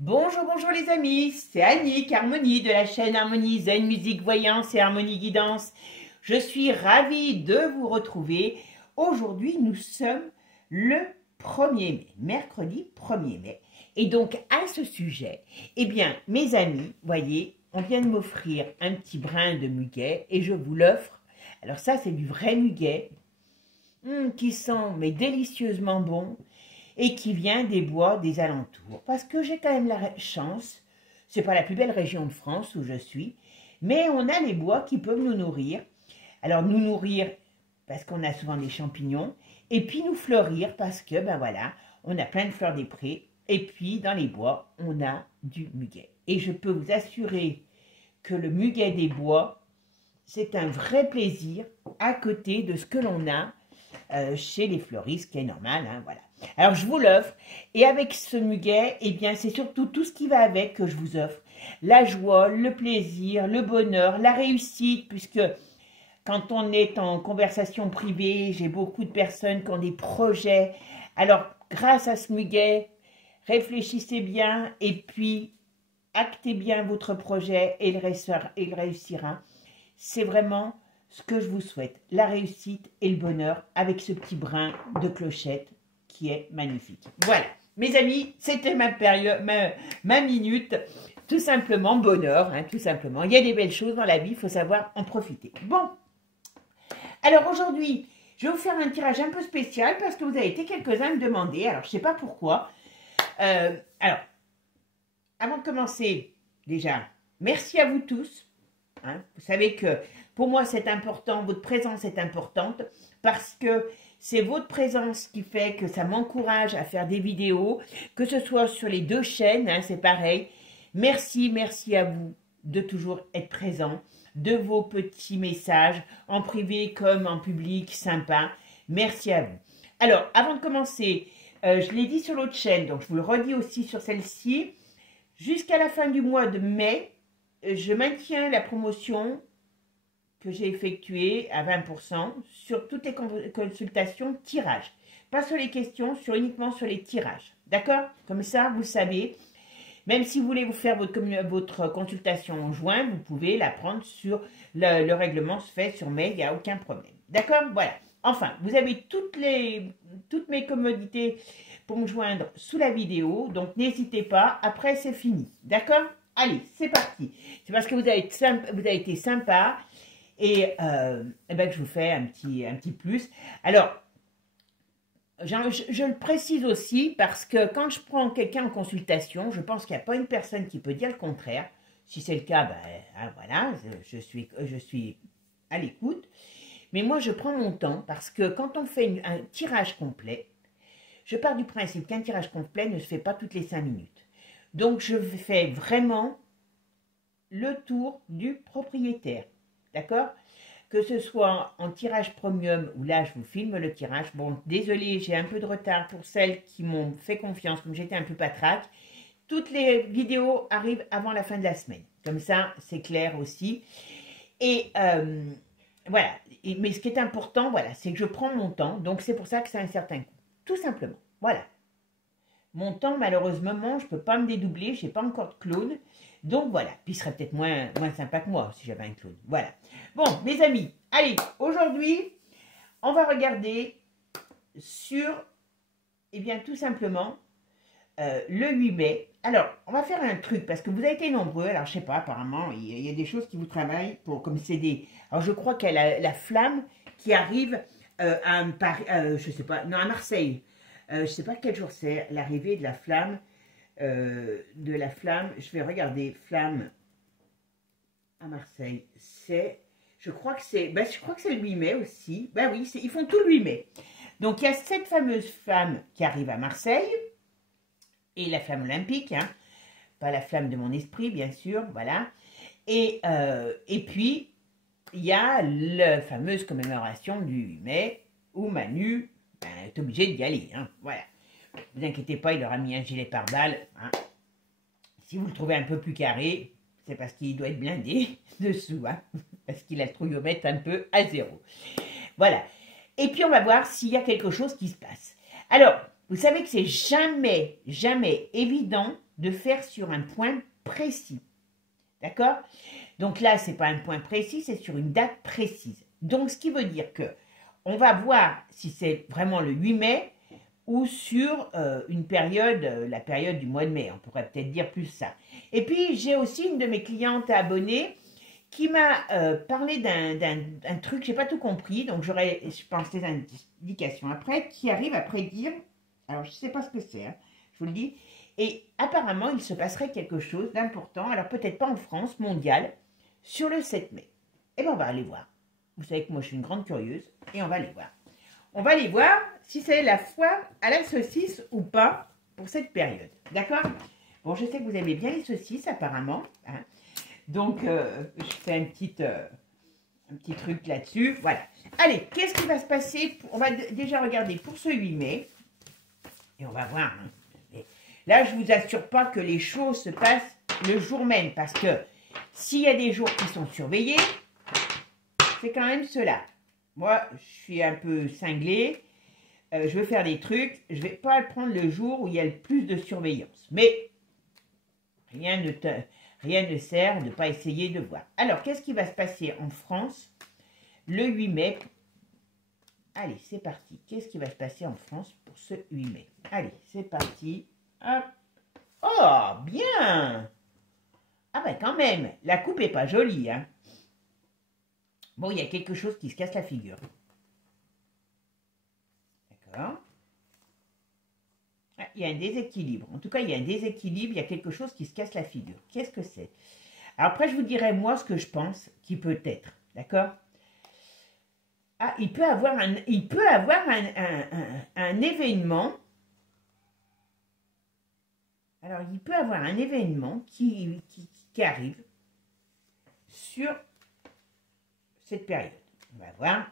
Bonjour, bonjour les amis, c'est Annick Harmonie de la chaîne Harmonie Zen Musique Voyance et Harmonie Guidance. Je suis ravie de vous retrouver. Aujourd'hui, nous sommes le 1er mai, mercredi 1er mai. Et donc, à ce sujet, eh bien, mes amis, voyez, on vient de m'offrir un petit brin de muguet et je vous l'offre. Alors ça, c'est du vrai muguet qui sent mais délicieusement bon et qui vient des bois des alentours. Parce que j'ai quand même la chance, c'est pas la plus belle région de France où je suis, mais on a les bois qui peuvent nous nourrir. Alors nous nourrir parce qu'on a souvent des champignons, et puis nous fleurir parce que, ben voilà, on a plein de fleurs des prés, et puis dans les bois, on a du muguet. Et je peux vous assurer que le muguet des bois, c'est un vrai plaisir à côté de ce que l'on a chez les fleuristes, qui est normal, hein, voilà. Alors je vous l'offre, et avec ce muguet, eh bien c'est surtout tout ce qui va avec que je vous offre. La joie, le plaisir, le bonheur, la réussite, puisque quand on est en conversation privée, j'ai beaucoup de personnes qui ont des projets. Alors grâce à ce muguet, réfléchissez bien, et puis actez bien votre projet, et il réussira. C'est vraiment ce que je vous souhaite, la réussite et le bonheur avec ce petit brin de clochette qui est magnifique. Voilà, mes amis, c'était ma période, ma minute, tout simplement bonheur, hein, tout simplement. Il y a des belles choses dans la vie, il faut savoir en profiter. Bon, alors aujourd'hui, je vais vous faire un tirage un peu spécial parce que vous avez été quelques-uns à me demander, alors je ne sais pas pourquoi. Alors, avant de commencer, déjà, merci à vous tous. Hein. Vous savez que pour moi c'est important, votre présence est importante parce que c'est votre présence qui fait que ça m'encourage à faire des vidéos, que ce soit sur les deux chaînes, hein, c'est pareil. Merci à vous de toujours être présent, de vos petits messages en privé comme en public, sympa. Merci à vous. Alors, avant de commencer, je l'ai dit sur l'autre chaîne, donc je vous le redis aussi sur celle-ci, jusqu'à la fin du mois de mai, je maintiens la promotion que j'ai effectuée à 20% sur toutes les consultations tirage. Pas sur les questions, uniquement sur les tirages. D'accord? Comme ça, vous savez, même si vous voulez vous faire votre consultation en juin, vous pouvez la prendre sur le règlement se fait sur mai, il n'y a aucun problème. D'accord? Voilà. Enfin, vous avez toutes mes commodités pour me joindre sous la vidéo, donc n'hésitez pas, après c'est fini. D'accord? Allez, c'est parti. C'est parce que vous avez été sympa et ben, que je vous fais un petit plus. Alors, je le précise aussi parce que quand je prends quelqu'un en consultation, je pense qu'il n'y a pas une personne qui peut dire le contraire. Si c'est le cas, ben hein, voilà, je suis à l'écoute. Mais moi, je prends mon temps parce que quand on fait un tirage complet, je pars du principe qu'un tirage complet ne se fait pas toutes les 5 minutes. Donc, je fais vraiment le tour du propriétaire. D'accord? Que ce soit en tirage premium, où là, je vous filme le tirage. Bon, désolé, j'ai un peu de retard pour celles qui m'ont fait confiance, comme j'étais un peu patraque. Toutes les vidéos arrivent avant la fin de la semaine. Comme ça, c'est clair aussi. Et voilà. Mais ce qui est important, voilà, c'est que je prends mon temps. Donc, c'est pour ça que c'est un certain coût. Tout simplement. Voilà. Mon temps, malheureusement, je ne peux pas me dédoubler, je n'ai pas encore de clone. Donc voilà, puis il serait peut-être moins sympa que moi si j'avais un clone. Voilà. Bon, mes amis, allez, aujourd'hui, on va regarder sur, eh bien, tout simplement, le 8 mai. Alors, on va faire un truc, parce que vous avez été nombreux, alors je ne sais pas, apparemment, il y a des choses qui vous travaillent pour, comme c'est des... Alors, je crois qu'il y a la flamme qui arrive à Paris, je ne sais pas, non, à Marseille. Je ne sais pas quel jour c'est, l'arrivée de la flamme. Je vais regarder, flamme à Marseille. Je crois que c'est le 8 mai aussi. Ben oui, ils font tout le 8 mai. Donc, il y a cette fameuse flamme qui arrive à Marseille. Et la flamme olympique, hein. Pas la flamme de mon esprit, bien sûr, voilà. Et puis, il y a la fameuse commémoration du 8 mai où Manu est obligé d'y aller, hein, voilà. Ne vous inquiétez pas, il aura mis un gilet pare-balles. Hein. Si vous le trouvez un peu plus carré, c'est parce qu'il doit être blindé dessous. Hein, parce qu'il a le trouillomètre un peu à 0. Voilà. Et puis, on va voir s'il y a quelque chose qui se passe. Alors, vous savez que c'est jamais, jamais évident de faire sur un point précis. D'accord? Donc là, c'est pas un point précis, c'est sur une date précise. Donc, ce qui veut dire que on va voir si c'est vraiment le 8 mai ou sur une période, la période du mois de mai. On pourrait peut-être dire plus ça. Et puis, j'ai aussi une de mes clientes abonnées qui m'a parlé d'un truc, j'ai pas tout compris, donc j'aurai, je pense, des indications après, qui arrive à prédire, alors je sais pas ce que c'est, hein, je vous le dis, et apparemment, il se passerait quelque chose d'important, alors peut-être pas en France, mondial, sur le 7 mai. Et bien, on va aller voir. Vous savez que moi, je suis une grande curieuse, et on va aller voir. On va aller voir si c'est la foire à la saucisse ou pas pour cette période. D'accord? Bon, je sais que vous aimez bien les saucisses, apparemment. Hein. Donc, je fais un petit truc là-dessus. Voilà. Allez, qu'est-ce qui va se passer? On va déjà regarder pour ce 8 mai. Et on va voir. Hein. Et là, je ne vous assure pas que les choses se passent le jour même. Parce que s'il y a des jours qui sont surveillés, c'est quand même cela. Moi, je suis un peu cinglée. Je veux faire des trucs. Je ne vais pas le prendre le jour où il y a le plus de surveillance. Mais rien ne sert de ne pas essayer de voir. Alors, qu'est-ce qui va se passer en France le 8 mai? Allez, c'est parti. Qu'est-ce qui va se passer en France pour ce 8 mai? Allez, c'est parti. Hop. Oh, bien! Ah ben quand même, la coupe est pas jolie, hein. Bon, il y a quelque chose qui se casse la figure. D'accord. Ah, il y a un déséquilibre. En tout cas, il y a un déséquilibre, il y a quelque chose qui se casse la figure. Qu'est-ce que c'est? Alors après, je vous dirai, moi, ce que je pense qui peut être. D'accord? Ah, il peut avoir un événement. Alors, il peut avoir un événement qui arrive sur cette période. On va voir.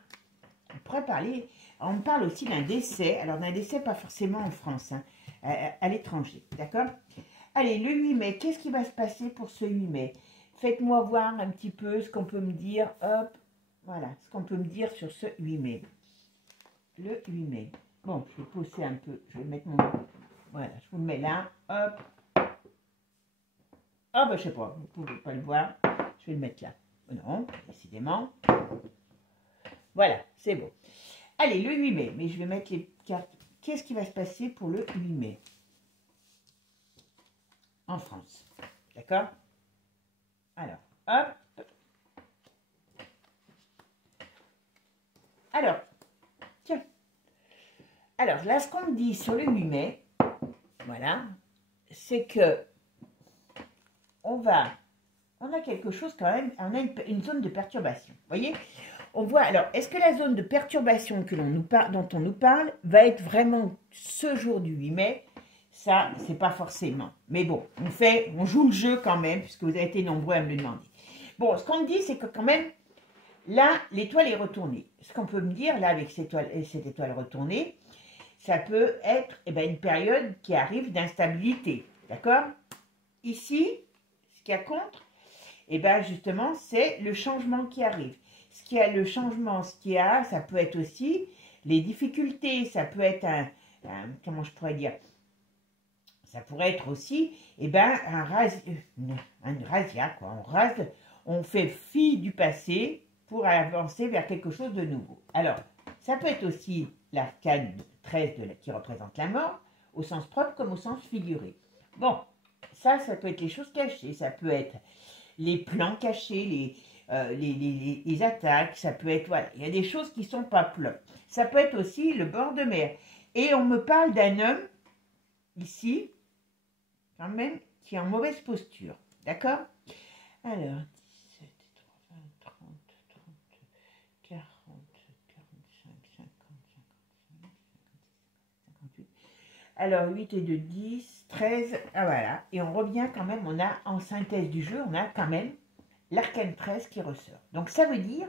On pourrait parler. On me parle aussi d'un décès. Alors, d'un décès, pas forcément en France, hein, à l'étranger. D'accord? Allez, le 8 mai, qu'est-ce qui va se passer pour ce 8 mai? Faites-moi voir un petit peu ce qu'on peut me dire. Hop, voilà, ce qu'on peut me dire sur ce 8 mai. Le 8 mai. Bon, je vais pousser un peu. Je vais mettre mon... Voilà, je vous le mets là. Hop. Ah, ben, je sais pas, vous ne pouvez pas le voir. Je vais le mettre là. Oh non, décidément. Voilà, c'est bon. Allez, le 8 mai. Mais je vais mettre les cartes. Qu'est-ce qui va se passer pour le 8 mai en France? D'accord? Alors, hop. Alors, tiens. Alors, là, ce qu'on me dit sur le 8 mai, voilà, c'est que on a quelque chose quand même, on a une zone de perturbation. Vous voyez? On voit, alors, est-ce que la zone de perturbation dont on nous parle va être vraiment ce jour du 8 mai? Ça, c'est pas forcément. Mais bon, on joue le jeu quand même, puisque vous avez été nombreux à me le demander. Bon, ce qu'on me dit, c'est que quand même, là, l'étoile est retournée. Ce qu'on peut me dire, là, avec cette étoile retournée, ça peut être une période qui arrive d'instabilité. D'accord? Ici, ce qu'il y a contre, justement, c'est le changement qui arrive. Ce qui a le changement, ça peut être aussi les difficultés, ça peut être comment je pourrais dire, ça pourrait être aussi, un razzia, quoi. On fait fi du passé pour avancer vers quelque chose de nouveau. Alors, ça peut être aussi l'arcane 13 qui représente la mort, au sens propre comme au sens figuré. Bon, ça peut être les choses cachées, ça peut être les plans cachés, les attaques, ça peut être, voilà, il y a des choses qui ne sont pas plans. Ça peut être aussi le bord de mer. Et on me parle d'un homme, ici, quand même, qui est en mauvaise posture. D'accord? Alors, 17, 20, 30, 40, 45, 50, 55, 58. Alors, 8 et 2, 10, 13, ah voilà. Et on revient quand même, on a en synthèse du jeu, on a quand même l'arcane 13 qui ressort. Donc, ça veut dire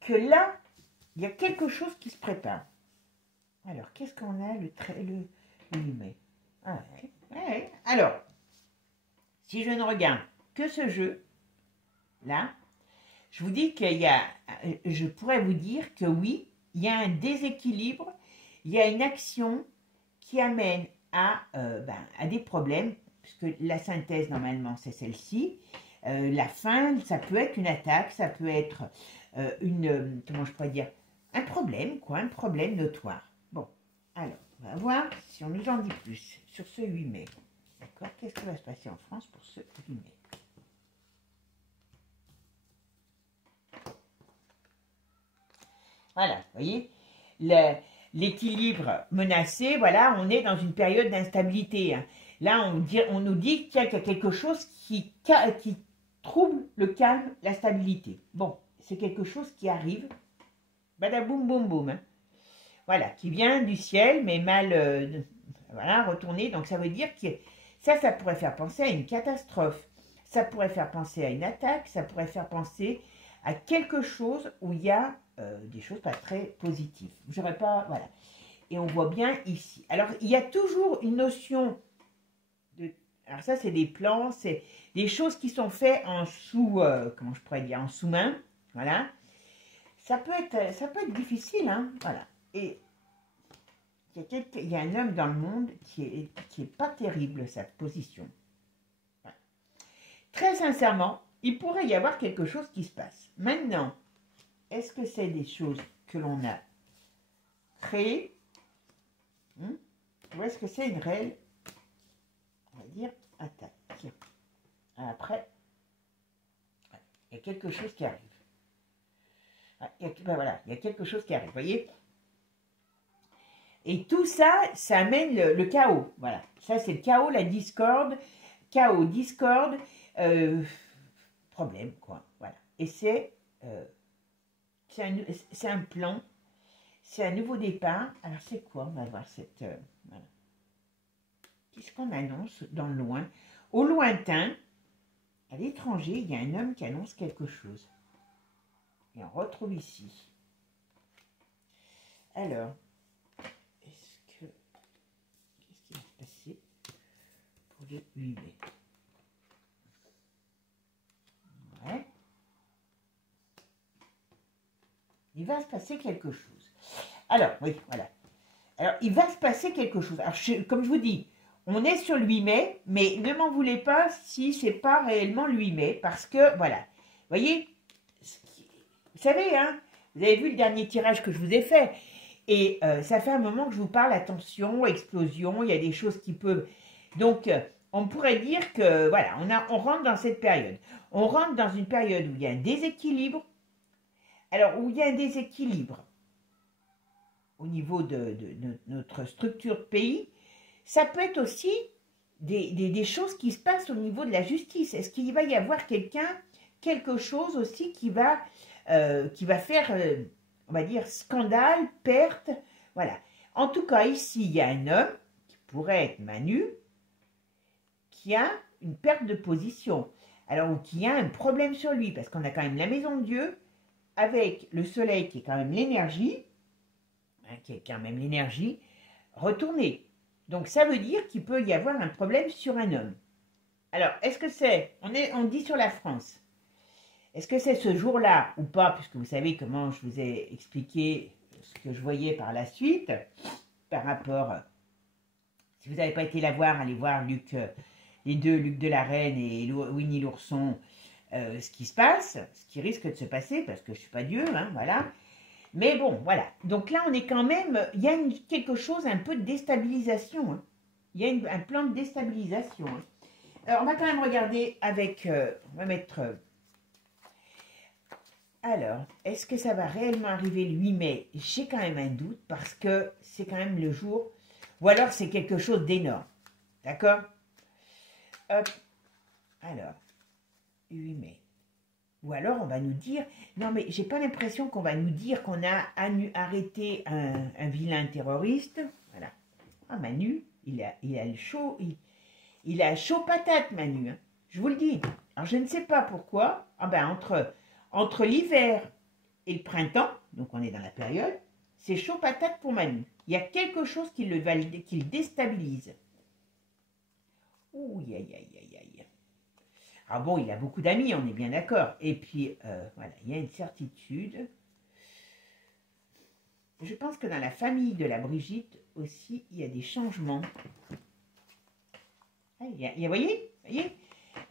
que là, il y a quelque chose qui se prépare. Alors, qu'est-ce qu'on a le 8 mai? Ah, ouais. Alors, si je ne regarde que ce jeu-là, je vous dis qu'il y a, je pourrais vous dire que oui, il y a un déséquilibre, il y a une action qui amène à des problèmes, puisque la synthèse, normalement, c'est celle-ci. La fin, ça peut être une attaque, ça peut être comment je pourrais dire, un problème, quoi, un problème notoire. Bon, alors, on va voir si on nous en dit plus sur ce 8 mai. D'accord? Qu'est-ce qui va se passer en France pour ce 8 mai? Voilà, vous voyez, l'équilibre menacé, voilà, on est dans une période d'instabilité. Hein. Là, on nous dit qu'il y a quelque chose qui trouble le calme, la stabilité. Bon, c'est quelque chose qui arrive, badaboum boum boum. Hein. Voilà, qui vient du ciel, mais mal voilà, retourné. Donc ça veut dire que ça pourrait faire penser à une catastrophe. Ça pourrait faire penser à une attaque, ça pourrait faire penser à quelque chose où il y a des choses pas très positives. J'aurais pas, voilà. Et on voit bien ici. Alors, il y a toujours une notion de... Alors ça, c'est des plans, c'est des choses qui sont faites en comment je pourrais dire, en sous-main. Voilà. Ça peut être difficile, hein. Voilà. Et il y a un homme dans le monde qui est pas terrible, sa position. Voilà. Très sincèrement, il pourrait y avoir quelque chose qui se passe. Maintenant, est-ce que c'est des choses que l'on a créées ou est-ce que c'est une réelle, on va dire, attaque? Après, il y a quelque chose qui arrive. Voilà, il y a quelque chose qui arrive, vous voyez? Et tout ça, ça amène le chaos. Voilà, ça c'est le chaos, la discorde, chaos, discorde, problème, quoi. Voilà. Et c'est un plan, c'est un nouveau départ. Alors c'est quoi? On va voir cette... voilà. Qu'est-ce qu'on annonce dans le loin? Au lointain, à l'étranger, il y a un homme qui annonce quelque chose. Et on retrouve ici. Alors, qu'est-ce qui va se passer pour le 8 mai? Ouais. Il va se passer quelque chose. Alors, oui, voilà. Alors, il va se passer quelque chose. Alors, comme je vous dis, on est sur le 8 mai, mais ne m'en voulez pas si ce n'est pas réellement le 8 mai, parce que, voilà, vous voyez, vous savez, hein, vous avez vu le dernier tirage que je vous ai fait, et ça fait un moment que je vous parle, attention, explosion, il y a des choses qui peuvent... Donc, on pourrait dire que, voilà, on rentre dans cette période. On rentre dans une période où il y a un déséquilibre. Alors, où il y a un déséquilibre au niveau de notre structure de pays, ça peut être aussi des choses qui se passent au niveau de la justice. Est-ce qu'il va y avoir quelque chose aussi qui va faire, on va dire, scandale, perte, voilà. En tout cas, ici, il y a un homme, qui pourrait être Manu, qui a une perte de position. Alors, ou qui a un problème sur lui, parce qu'on a quand même la maison de Dieu, avec le soleil qui est quand même l'énergie, retournée. Donc, ça veut dire qu'il peut y avoir un problème sur un homme. Alors, est-ce que c'est, on dit sur la France, est-ce que c'est ce jour-là ou pas, puisque vous savez comment je vous ai expliqué ce que je voyais par la suite, par rapport, si vous n'avez pas été la voir, allez voir les deux, Luc de la Reine et Winnie l'ourson, ce qui se passe, ce qui risque de se passer, parce que je ne suis pas Dieu, hein, voilà. Mais bon, voilà. Donc là, on est quand même, il y a quelque chose, un peu de déstabilisation. Hein. Il y a un plan de déstabilisation. Hein. Alors, on va quand même regarder avec, on va mettre... alors, est-ce que ça va réellement arriver le 8 mai? J'ai quand même un doute, parce que c'est quand même le jour, ou alors c'est quelque chose d'énorme. D'accord? Hop. Alors, 8 mai. Ou alors on va nous dire, non mais j'ai pas l'impression qu'on va nous dire qu'on a arrêté un vilain terroriste. Voilà. Ah Manu, il a le chaud, il a chaud patate Manu. Hein. Je vous le dis. Alors je ne sais pas pourquoi. Ah ben entre l'hiver et le printemps, donc on est dans la période, c'est chaud patate pour Manu. Il y a quelque chose qui le déstabilise. Ouh, aïe, aïe, aïe, aïe. Ah bon, il a beaucoup d'amis, on est bien d'accord. Et puis, voilà, il y a une certitude. Je pense que dans la famille de la Brigitte, aussi, il y a des changements. Ah, voyez,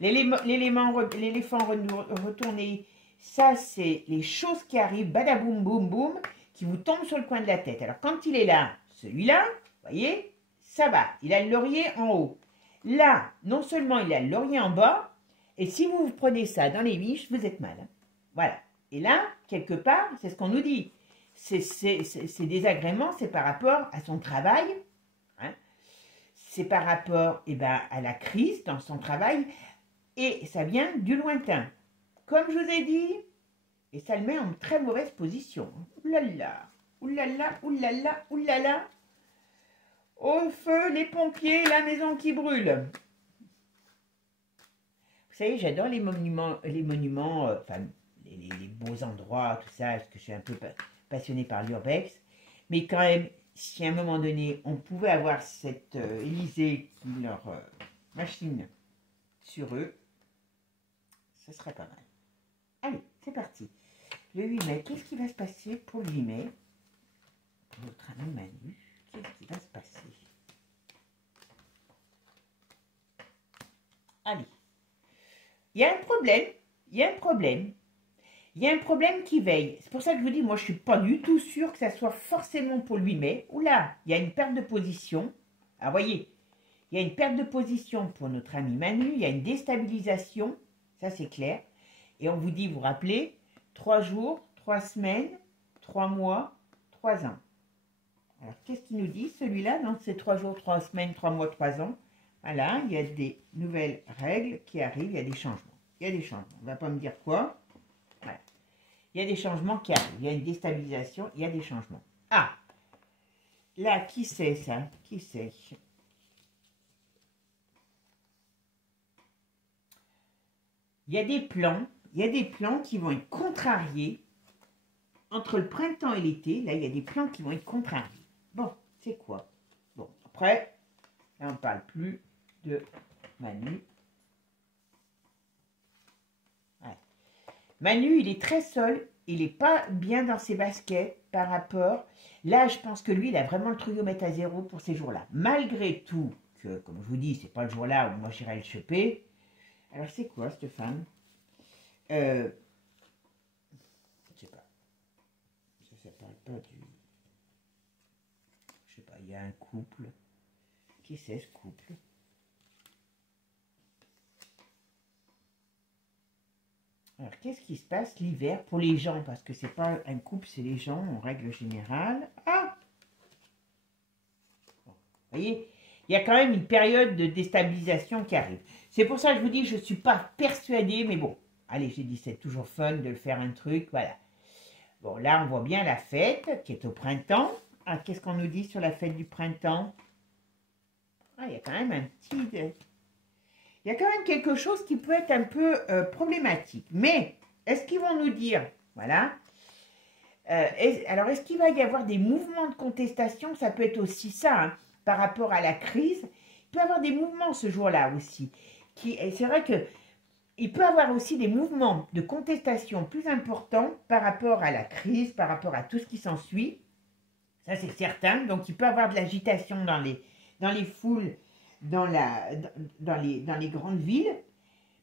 l'éléphant retourné, ça c'est les choses qui arrivent, badaboum, boum, boum, qui vous tombent sur le coin de la tête. Alors quand il est là, celui-là, voyez, ça va, il a le laurier en haut. Là, non seulement il a le laurier en bas, et si vous prenez ça dans les miches, vous êtes mal. Voilà. Et là, quelque part, c'est ce qu'on nous dit. Ces désagréments, c'est par rapport à son travail, hein, c'est par rapport à la crise dans son travail, et ça vient du lointain. Comme je vous ai dit, et ça le met en très mauvaise position. Oulala, oulala, oulala, oulala. Au feu, les pompiers, la maison qui brûle. Vous savez, j'adore les monuments, enfin, les beaux endroits, tout ça, parce que je suis un peu passionnée par l'urbex. Mais quand même, si à un moment donné, on pouvait avoir cette Élysée qui leur machine sur eux, ce serait pas mal. Allez, c'est parti. Le 8 mai, qu'est-ce qui va se passer pour le 8 mai? Pour notre ami Manu, qu'est-ce qui va se passer? Allez. Il y a un problème, il y a un problème. Il y a un problème qui veille. C'est pour ça que je vous dis, moi, je ne suis pas du tout sûre que ça soit forcément pour le 8 mai. Oula, il y a une perte de position. Ah, voyez, il y a une perte de position pour notre ami Manu. Il y a une déstabilisation. Ça, c'est clair. Et on vous dit, vous rappelez, 3 jours, 3 semaines, 3 mois, 3 ans. Alors, qu'est-ce qu'il nous dit, celui-là, dans ces 3 jours, 3 semaines, 3 mois, 3 ans? Voilà, il y a des nouvelles règles qui arrivent, il y a des changements. Il y a des changements. On ne va pas me dire quoi. Voilà. Il y a des changements qui arrivent. Il y a une déstabilisation, il y a des changements. Ah, là, qui c'est ça? Qui c'est? Il y a des plans qui vont être contrariés entre le printemps et l'été. Là, il y a des plans qui vont être contrariés. Bon, c'est quoi? Bon, après, là, on ne parle plus de Manu. Ouais. Manu, il est très seul. Il n'est pas bien dans ses baskets par rapport... Là, je pense que lui, il a vraiment le truiomètre à zéro pour ces jours-là. Malgré tout, que, comme je vous dis, c'est pas le jour-là où moi j'irai le choper. Alors, c'est quoi, cette femme? Je sais pas. Ça parle pas du... Je sais pas, il y a un couple. Qui c'est, ce couple? Alors, qu'est-ce qui se passe l'hiver pour les gens? Parce que c'est pas un couple, c'est les gens en règle générale. Ah! Bon, vous voyez, il y a quand même une période de déstabilisation qui arrive. C'est pour ça que je vous dis, je ne suis pas persuadée, mais bon. Allez, j'ai dit, c'est toujours fun de faire un truc, voilà. Bon, là, on voit bien la fête qui est au printemps. Ah, qu'est-ce qu'on nous dit sur la fête du printemps? Ah, il y a quand même un petit... Il y a quand même quelque chose qui peut être un peu problématique. Mais, est-ce qu'ils vont nous dire, voilà, alors est-ce qu'il va y avoir des mouvements de contestation? Ça peut être aussi ça, hein, par rapport à la crise. Il peut y avoir des mouvements ce jour-là aussi. C'est vrai que il peut y avoir aussi des mouvements de contestation plus importants par rapport à la crise, par rapport à tout ce qui s'ensuit. Ça, c'est certain. Donc, il peut y avoir de l'agitation dans les foules, dans les grandes villes,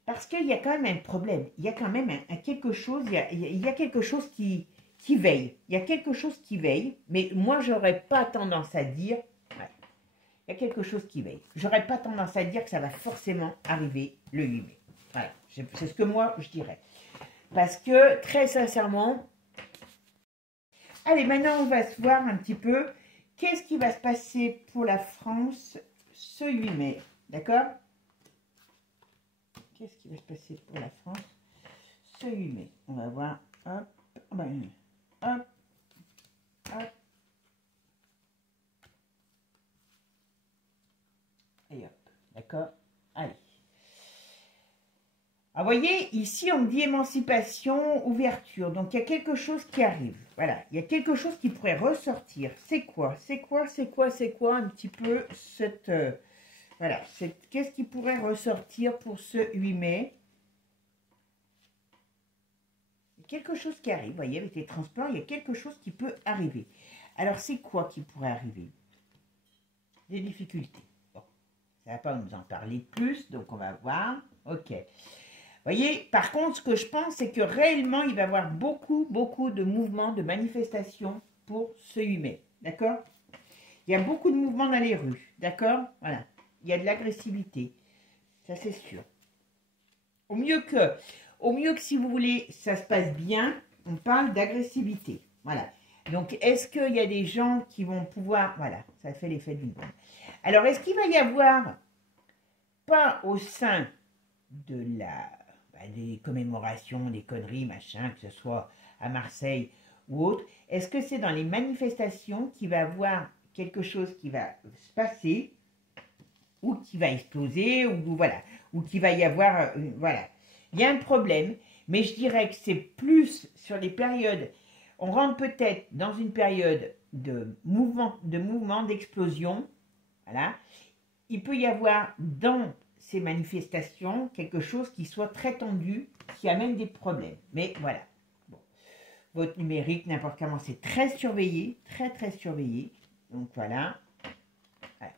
parce qu'il y a quand même un problème. Il y a quand même quelque chose, il y a quelque chose qui veille. Il y a quelque chose qui veille, mais moi, j'aurais pas tendance à dire... Ouais, il y a quelque chose qui veille. J'aurais pas tendance à dire que ça va forcément arriver le 8 mai. Voilà, c'est ce que moi, je dirais. Parce que, très sincèrement... Allez, maintenant, on va se voir un petit peu qu'est-ce qui va se passer pour la France ce 8 mai. D'accord? Qu'est-ce qui va se passer pour la France ce 8 mai? On va voir. Hop, hop, hop. Et hop. D'accord? Allez. Ah, vous voyez, ici, on me dit émancipation, ouverture. Donc, il y a quelque chose qui arrive. Voilà, il y a quelque chose qui pourrait ressortir. C'est quoi? C'est quoi? C'est quoi? C'est quoi un petit peu cette... voilà, qu'est-ce qui pourrait ressortir pour ce 8 mai? Il y a quelque chose qui arrive. Vous voyez, avec les transports, il y a quelque chose qui peut arriver. Alors, c'est quoi qui pourrait arriver? des difficultés. Bon, ça ne va pas nous en parler plus, donc on va voir. Ok. Voyez, par contre, ce que je pense, c'est que réellement, il va y avoir beaucoup de mouvements, de manifestations pour ce 8 mai. D'accord? Il y a beaucoup de mouvements dans les rues. D'accord? Voilà. Il y a de l'agressivité. Ça, c'est sûr. Au mieux que si vous voulez, ça se passe bien, on parle d'agressivité. Voilà. Donc, est-ce qu'il y a des gens qui vont pouvoir... Voilà, ça fait l'effet d'une bombe. Alors, est-ce qu'il va y avoir, pas au sein de des commémorations, des conneries, machin, que ce soit à Marseille ou autre, est-ce que c'est dans les manifestations qu'il va y avoir quelque chose qui va se passer ou qui va exploser, ou voilà, ou qu'il va y avoir... voilà. Il y a un problème, mais je dirais que c'est plus sur les périodes... On rentre peut-être dans une période de mouvement, d'explosion. Voilà. Il peut y avoir dans ces manifestations quelque chose qui soit très tendu, qui amène des problèmes. Mais voilà. Bon. Votre numérique, n'importe comment, c'est très surveillé, très surveillé. Donc voilà. Voilà.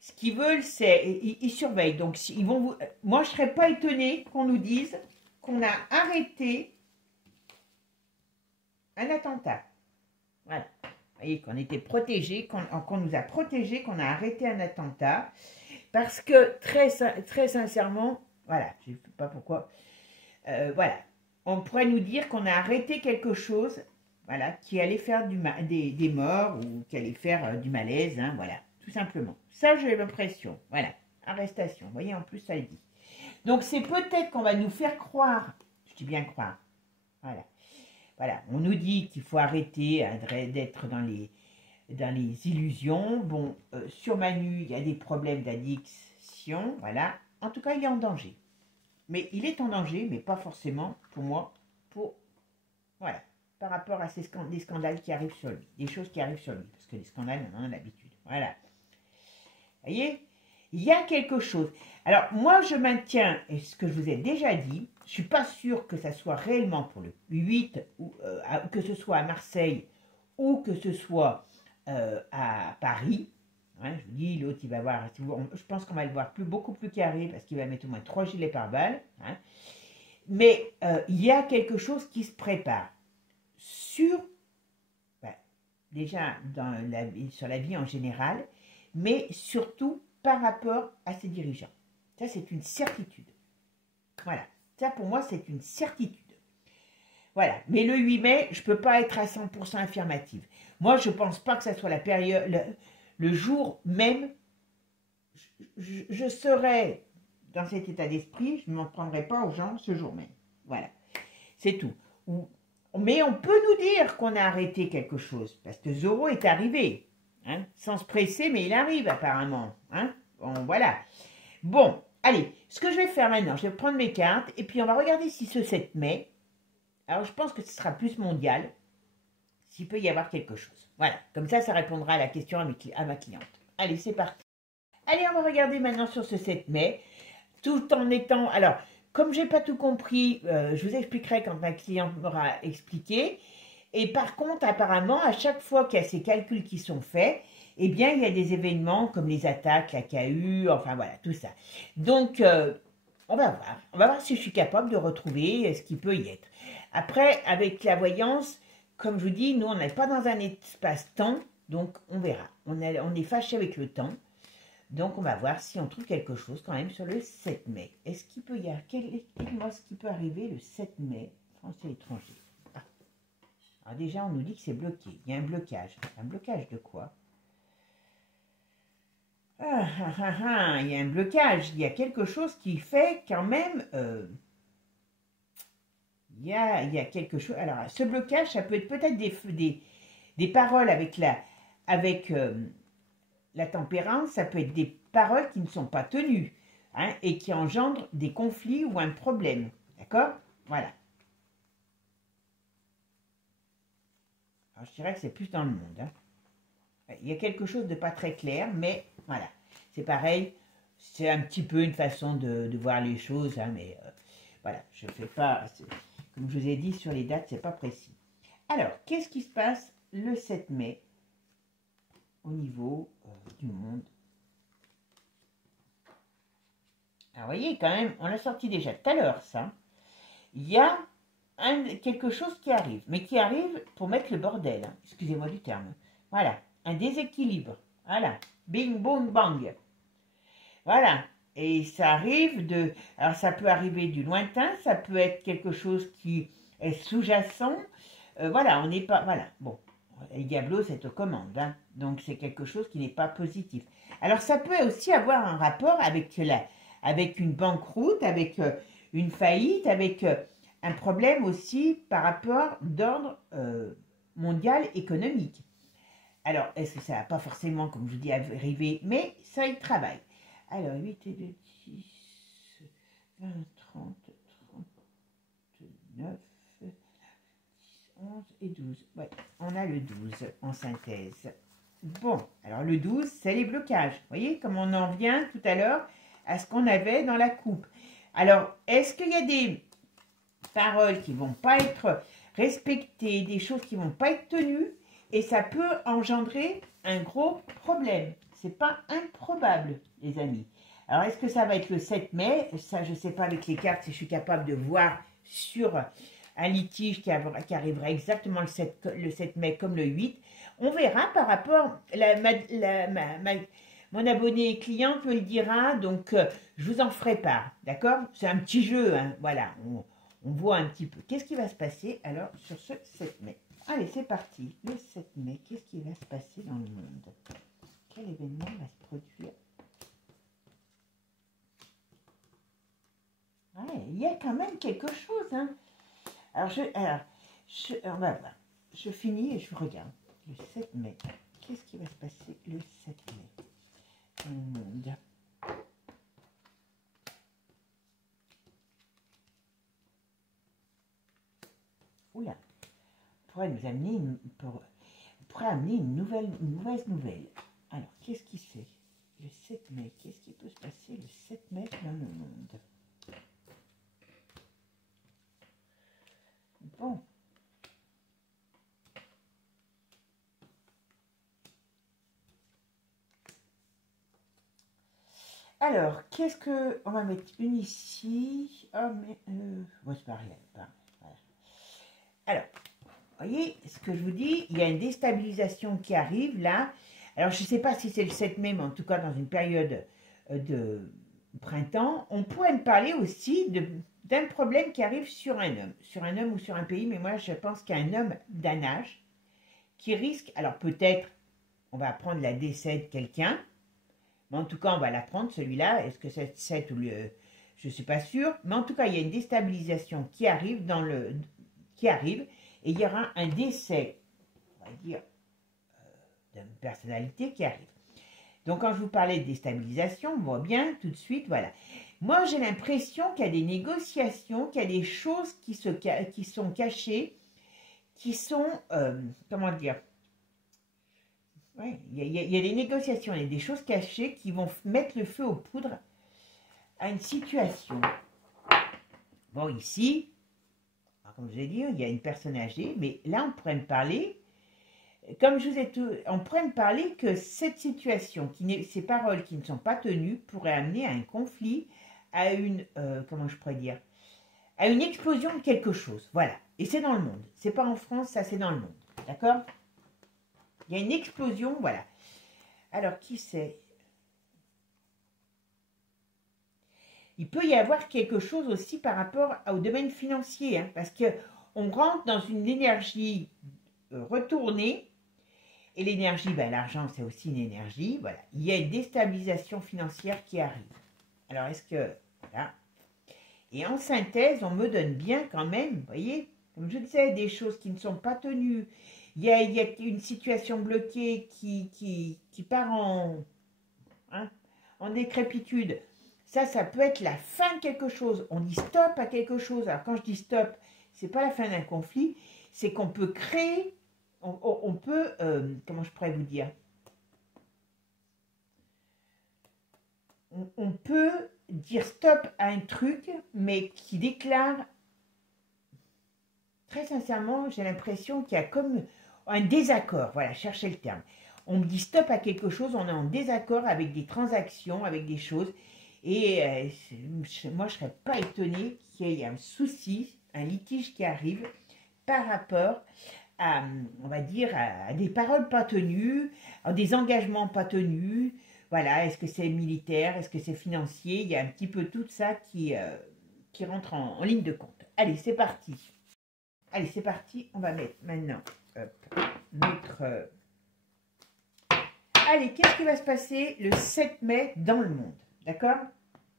Ce qu'ils veulent, c'est... Ils surveillent. Donc, ils vont vous... Moi, je ne serais pas étonnée qu'on nous dise qu'on a arrêté un attentat. Voilà. Vous voyez, qu'on était protégés, qu'on nous a protégés, qu'on a arrêté un attentat. Parce que, très sincèrement, voilà, je ne sais pas pourquoi, voilà, on pourrait nous dire qu'on a arrêté quelque chose, voilà, qui allait faire des morts ou qui allait faire du malaise, hein, voilà, tout simplement. Ça, j'ai l'impression, voilà, arrestation, vous voyez, en plus, ça le dit. Donc, c'est peut-être qu'on va nous faire croire, je dis bien croire, voilà. Voilà, on nous dit qu'il faut arrêter d'être dans les illusions. Bon, sur Manu, il y a des problèmes d'addiction, voilà. En tout cas, il est en danger. Mais il est en danger, mais pas forcément pour moi, voilà, par rapport à des scandales qui arrivent sur lui, des choses qui arrivent sur lui, parce que les scandales, on en a l'habitude. Voilà. Vous voyez, il y a quelque chose. Alors, moi, je maintiens, et ce que je vous ai déjà dit, je ne suis pas sûre que ça soit réellement pour le 8, ou que ce soit à Marseille, ou que ce soit à Paris. Hein, je vous dis, l'autre, il va voir, je pense qu'on va le voir beaucoup plus carré, parce qu'il va mettre au moins 3 gilets pare-balles. Hein. Mais il y a quelque chose qui se prépare. Déjà, sur la vie en général, mais surtout par rapport à ses dirigeants. Ça, c'est une certitude. Voilà. Ça, pour moi, c'est une certitude. Voilà. Mais le 8 mai, je ne peux pas être à 100% affirmative. Moi, je ne pense pas que ça soit la période, le jour même, je serai dans cet état d'esprit, je ne m'en prendrai pas aux gens ce jour même. Voilà. C'est tout. Mais on peut nous dire qu'on a arrêté quelque chose, parce que Zorro est arrivé. Hein, sans se presser, mais il arrive apparemment. Hein, bon, voilà. Bon, allez, ce que je vais faire maintenant, je vais prendre mes cartes et puis on va regarder si ce 7 mai, alors je pense que ce sera plus mondial, s'il peut y avoir quelque chose. Voilà, comme ça répondra à la question à ma cliente. Allez, c'est parti. Allez, on va regarder maintenant sur ce 7 mai, tout en étant... Alors, comme je n'ai pas tout compris, je vous expliquerai quand ma cliente m'aura expliqué. Et par contre, apparemment, à chaque fois qu'il y a ces calculs qui sont faits, eh bien, il y a des événements comme les attaques, la KU, enfin voilà, tout ça. Donc, on va voir. On va voir si je suis capable de retrouver ce qui peut y être. Après, avec la voyance, comme je vous dis, nous, on n'est pas dans un espace-temps, donc on verra. On est fâché avec le temps. Donc, on va voir si on trouve quelque chose quand même sur le 7 mai. Est-ce qu'il peut y avoir... Dites-moi ce qui peut arriver le 7 mai, français et étranger. Alors déjà, on nous dit que c'est bloqué. Il y a un blocage. Un blocage de quoi? Il y a un blocage. Il y a quelque chose qui fait quand même... il y a quelque chose... Alors, ce blocage, ça peut être peut-être des paroles avec la tempérance. Ça peut être des paroles qui ne sont pas tenues. Hein, et qui engendrent des conflits ou un problème. D'accord? Voilà. Alors, je dirais que c'est plus dans le monde. Hein. Il y a quelque chose de pas très clair, mais voilà. C'est pareil, c'est un petit peu une façon de voir les choses, hein, mais voilà, je ne fais pas, comme je vous ai dit sur les dates, c'est pas précis. Alors, qu'est-ce qui se passe le 7 mai au niveau du monde Alors, vous voyez, quand même, on l'a sorti déjà tout à l'heure, ça. Il y a quelque chose qui arrive, mais qui arrive pour mettre le bordel. Hein. Excusez-moi du terme. Voilà, un déséquilibre. Voilà, bing, boom, bang. Voilà, et ça arrive de... Alors, ça peut arriver du lointain, ça peut être quelque chose qui est sous-jacent. Voilà, on n'est pas... Voilà, bon, le diablo, c'est aux commandes. Hein. Donc, c'est quelque chose qui n'est pas positif. Alors, ça peut aussi avoir un rapport avec une banqueroute, avec une faillite, avec un problème aussi par rapport d'ordre mondial économique. Alors, est-ce que ça va pas forcément, comme je vous dis, arriver, mais ça y travaille. Alors, 8 et 2, 10, 20, 30, 39, 10, 11 et 12. Ouais, on a le 12 en synthèse. Bon, alors le 12, c'est les blocages. Vous voyez, comme on en vient tout à l'heure à ce qu'on avait dans la coupe. Alors, est-ce qu'il y a des paroles qui ne vont pas être respectées, des choses qui ne vont pas être tenues, et ça peut engendrer un gros problème. C'est pas improbable, les amis. Alors, est-ce que ça va être le 7 mai? Ça, je ne sais pas avec les cartes si je suis capable de voir sur un litige qui arrivera exactement le 7 mai comme le 8. On verra par rapport, mon abonné client me le dira, donc je vous en ferai part, d'accord? C'est un petit jeu, hein, voilà, on voit un petit peu. Qu'est-ce qui va se passer alors sur ce 7 mai? Allez, c'est parti. Le 7 mai, qu'est-ce qui va se passer dans le monde? Quel événement va se produire? Ouais, il y a quand même quelque chose. Hein. Alors, on va voir. Je finis et je regarde. Le 7 mai. Qu'est-ce qui va se passer le 7 mai dans le monde? Oula. Pourrait nous amener pourrait amener une mauvaise nouvelle. Alors, qu'est-ce qui c'est? Le 7 mai, qu'est-ce qui peut se passer le 7 mai dans le monde? Bon. Alors, qu'est-ce que... On va mettre une ici. Oh, mais... bon, c'est pas rien. Voilà. Alors, vous voyez, ce que je vous dis, il y a une déstabilisation qui arrive là. Alors, je ne sais pas si c'est le 7 mai, mais en tout cas, dans une période de printemps, on pourrait me parler aussi d'un problème qui arrive sur un homme ou sur un pays, mais moi, je pense qu'il y a un homme d'un âge qui risque, alors peut-être, on va apprendre la décès de quelqu'un, mais en tout cas, on va l'apprendre, celui-là, est-ce que c'est 7 ou le... Je ne suis pas sûre, mais en tout cas, il y a une déstabilisation qui arrive, et il y aura un décès, on va dire, d'une personnalité qui arrive. Donc, quand je vous parlais de déstabilisation, on voit bien tout de suite, voilà. Moi, j'ai l'impression qu'il y a des négociations, qu'il y a des choses qui sont cachées, qui sont, comment dire, ouais, il y a des négociations, il y a des choses cachées qui vont mettre le feu aux poudres à une situation. Bon, ici, comme je vous ai dit, il y a une personne âgée, mais là, on pourrait me parler, comme je vous ai tout, on pourrait me parler que cette situation, ces paroles qui ne sont pas tenues, pourraient amener à un conflit, à une, comment je pourrais dire, à une explosion de quelque chose. Voilà. Et c'est dans le monde. C'est pas en France, ça c'est dans le monde. D'accord? Il y a une explosion, voilà. Alors, qui c'est? Il peut y avoir quelque chose aussi par rapport au domaine financier, hein, parce qu'on rentre dans une énergie retournée, et l'énergie, ben, l'argent c'est aussi une énergie, voilà. Il y a une déstabilisation financière qui arrive. Alors, est-ce que, voilà. Et en synthèse, on me donne bien quand même, vous voyez, comme je disais, des choses qui ne sont pas tenues. Il y a une situation bloquée qui part en décrépitude. Ça peut être la fin de quelque chose. On dit stop à quelque chose. Alors, quand je dis stop, c'est pas la fin d'un conflit, c'est qu'on peut créer, on peut, comment je pourrais vous dire, on peut dire stop à un truc, mais qui déclare, très sincèrement, j'ai l'impression qu'il y a comme un désaccord. Voilà, cherchez le terme. On me dit stop à quelque chose, on est en désaccord avec des transactions, avec des choses. Et moi, je ne serais pas étonnée qu'il y ait un souci, un litige qui arrive par rapport à, on va dire, à des paroles pas tenues, à des engagements pas tenus. Voilà, est-ce que c'est militaire, est-ce que c'est financier? Il y a un petit peu tout ça qui rentre en ligne de compte. Allez, c'est parti. Allez, c'est parti. On va mettre maintenant notre... Allez, qu'est-ce qui va se passer le 7 mai dans le monde? D'accord?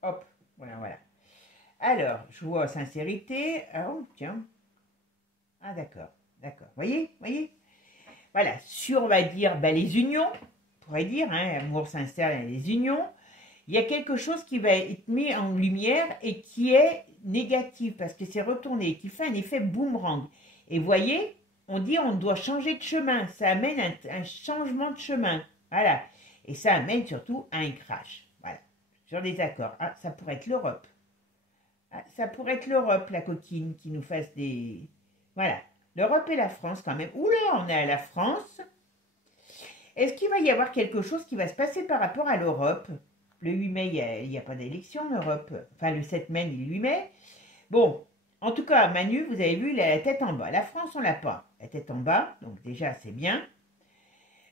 Hop, voilà, voilà. Alors, je vois sincérité. Oh, tiens. Ah, d'accord, d'accord. Voyez, voyez? Voilà, sur, on va dire, ben, les unions, on pourrait dire, hein, amour sincère, les unions. Il y a quelque chose qui va être mis en lumière et qui est négatif parce que c'est retourné, qui fait un effet boomerang. Et voyez, on dit on doit changer de chemin. Ça amène un changement de chemin. Voilà. Et ça amène surtout à un crash. Voilà. Sur des accords. Ah, ça pourrait être l'Europe. Ah, ça pourrait être l'Europe, la coquine, qui nous fasse des... Voilà. L'Europe et la France quand même. Oula, on est à la France. Est-ce qu'il va y avoir quelque chose qui va se passer par rapport à l'Europe? Le 8 mai, il n'y a pas d'élection en Europe. Enfin, le 7 mai, le 8 mai. Bon, en tout cas, Manu, vous avez vu, il a la tête en bas. La France, on l'a pas. La tête en bas, donc déjà, c'est bien.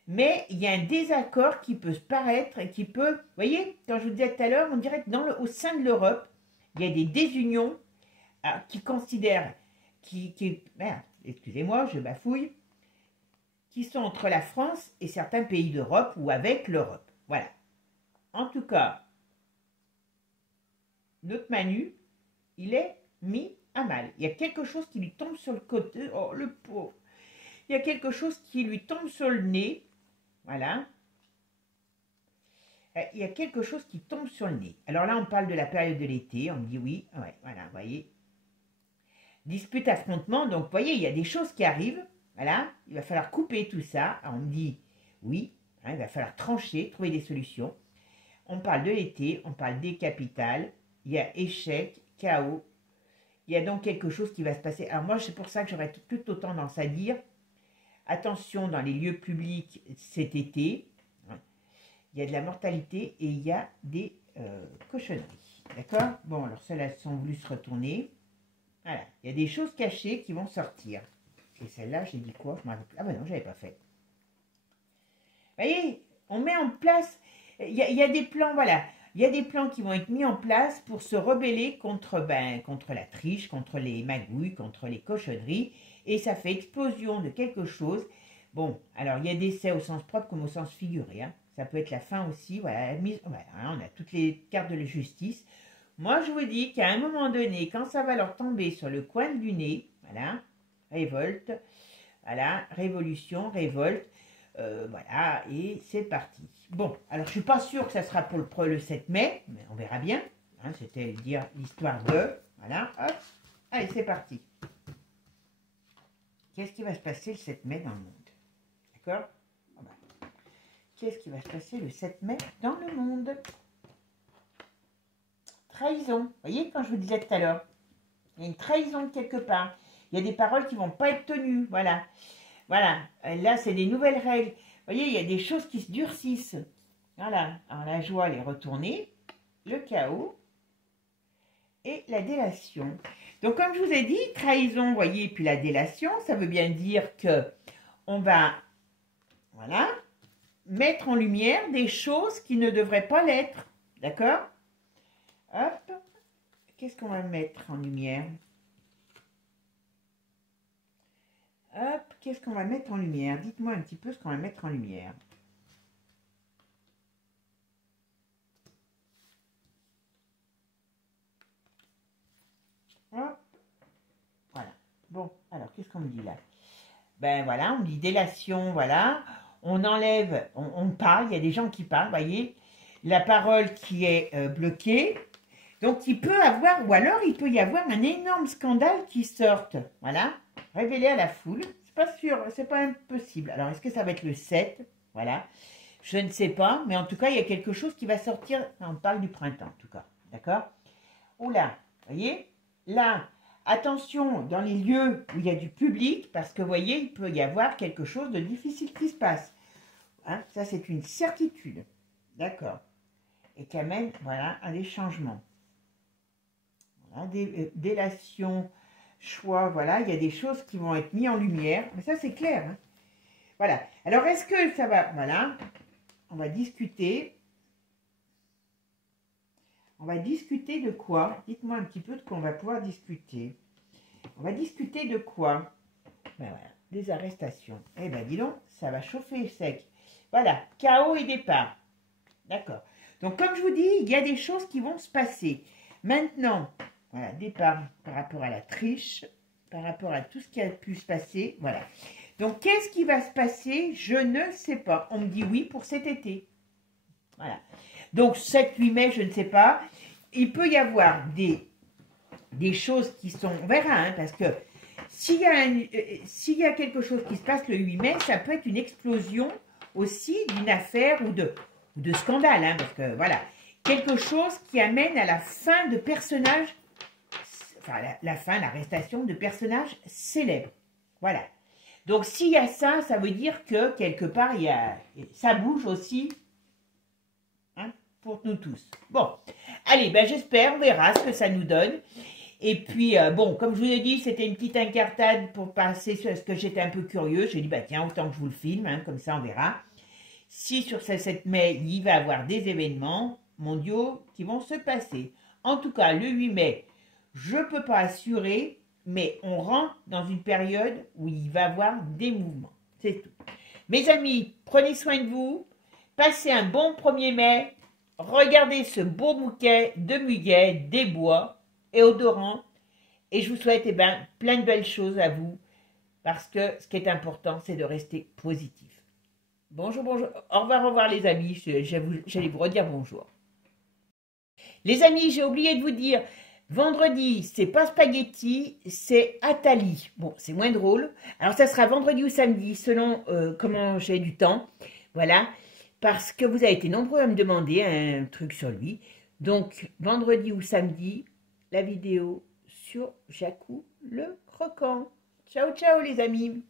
Mais il y a un désaccord qui peut se paraître et qui peut... Vous voyez, quand je vous disais tout à l'heure, on dirait que au sein de l'Europe, il y a des désunions qui considèrent... merde, excusez-moi, je bafouille. Qui sont entre la France et certains pays d'Europe ou avec l'Europe. Voilà. En tout cas, notre Manu, il est mis à mal. Il y a quelque chose qui lui tombe sur le côté. Oh, le pauvre. Il y a quelque chose qui lui tombe sur le nez. Voilà. Il y a quelque chose qui tombe sur le nez. Alors là, on parle de la période de l'été. On me dit oui. Ouais, voilà, vous voyez. Dispute, affrontement. Donc, vous voyez, il y a des choses qui arrivent. Voilà. Il va falloir couper tout ça. Alors, on me dit oui. Hein, il va falloir trancher, trouver des solutions. On parle de l'été, on parle des capitales, il y a échec, chaos, il y a donc quelque chose qui va se passer. Alors moi, c'est pour ça que j'aurais plutôt tendance à dire, attention dans les lieux publics cet été, il y a de la mortalité et il y a des cochonneries. D'accord? Bon, alors celles-là sont voulues se retourner. Voilà, il y a des choses cachées qui vont sortir. Et celle-là, j'ai dit quoi? Ah ben non, je n'avais pas fait. Vous voyez, on met en place... Il y a des plans, voilà, il y a des plans qui vont être mis en place pour se rebeller contre la triche, contre les magouilles, contre les cochonneries, et ça fait explosion de quelque chose. Bon, alors il y a décès au sens propre comme au sens figuré, hein. Ça peut être la fin aussi, voilà, voilà, on a toutes les cartes de la justice. Moi, je vous dis qu'à un moment donné, quand ça va leur tomber sur le coin du nez, voilà, révolte, voilà, révolution, révolte, voilà, et c'est parti. Bon, alors je suis pas sûre que ça sera pour le 7 mai, mais on verra bien. Hein, c'était dire l'histoire de... Voilà, hop. Allez, c'est parti. Qu'est-ce qui va se passer le 7 mai dans le monde? D'accord? Qu'est-ce qui va se passer le 7 mai dans le monde? Trahison. Vous voyez, quand je vous disais tout à l'heure, il y a une trahison de quelque part. Il y a des paroles qui ne vont pas être tenues. Voilà. Voilà, là, c'est des nouvelles règles. Vous voyez, il y a des choses qui se durcissent. Voilà, alors la joie, elle est retournée, le chaos et la délation. Donc, comme je vous ai dit, trahison, vous voyez, et puis la délation, ça veut bien dire que on va, voilà, mettre en lumière des choses qui ne devraient pas l'être. D'accord? Hop, qu'est-ce qu'on va mettre en lumière? Hop, qu'est-ce qu'on va mettre en lumière? Dites-moi un petit peu ce qu'on va mettre en lumière. Hop, voilà. Bon, alors, qu'est-ce qu'on me dit là? Ben voilà, on me dit délation, voilà. On enlève, on parle, il y a des gens qui parlent, vous voyez. La parole qui est bloquée. Donc, il peut avoir, ou alors il peut y avoir un énorme scandale qui sorte. Voilà, révélé à la foule. Pas sûr, c'est pas impossible. Alors, est-ce que ça va être le 7? Voilà. Je ne sais pas, mais en tout cas, il y a quelque chose qui va sortir. On parle du printemps, en tout cas. D'accord? Oula, vous voyez? Là, attention, dans les lieux où il y a du public, parce que, vous voyez, il peut y avoir quelque chose de difficile qui se passe. Hein? Ça, c'est une certitude. D'accord. et qui amène, voilà, à des changements. Voilà, délation, choix, voilà, il y a des choses qui vont être mises en lumière, mais ça c'est clair. Hein. Voilà, alors est-ce que ça va, voilà, on va discuter. On va discuter de quoi? Dites-moi un petit peu de quoi on va pouvoir discuter. On va discuter de quoi? Ben voilà, des arrestations. Eh ben dis donc, ça va chauffer sec. Voilà, chaos et départ. D'accord. Donc comme je vous dis, il y a des choses qui vont se passer. Maintenant, voilà, départ par rapport à la triche, par rapport à tout ce qui a pu se passer. Voilà. Donc qu'est-ce qui va se passer? Je ne sais pas. On me dit oui pour cet été. Voilà. Donc 7-8 mai, je ne sais pas. Il peut y avoir des choses qui sont... On verra, hein, parce que s'il y a quelque chose qui se passe le 8 mai, ça peut être une explosion aussi d'une affaire ou de scandale. Hein, parce que voilà, quelque chose qui amène à la fin de personnages, enfin l'arrestation de personnages célèbres. Voilà. Donc s'il y a ça, ça veut dire que quelque part, ça bouge aussi. Pour nous tous. Bon, allez, ben j'espère, on verra ce que ça nous donne. Et puis, bon, comme je vous ai dit, c'était une petite incartade pour passer sur ce que j'étais un peu curieux. J'ai dit, bah tiens, autant que je vous le filme, hein, comme ça on verra. Si sur ce 7 mai, il va y avoir des événements mondiaux qui vont se passer. En tout cas, le 8 mai, je ne peux pas assurer, mais on rentre dans une période où il va y avoir des mouvements. C'est tout. Mes amis, prenez soin de vous. Passez un bon 1er mai. Regardez ce beau bouquet de muguet, des bois et odorants. Et je vous souhaite plein de belles choses à vous. Parce que ce qui est important, c'est de rester positif. Bonjour, bonjour. Au revoir les amis. J'allais vous redire bonjour. Les amis, j'ai oublié de vous dire, vendredi, c'est pas spaghetti, c'est Atali. Bon, c'est moins drôle. Alors, ça sera vendredi ou samedi, selon comment j'ai du temps. Voilà. Parce que vous avez été nombreux à me demander un truc sur lui. Donc, vendredi ou samedi, la vidéo sur Jacou le croquant. Ciao, ciao les amis!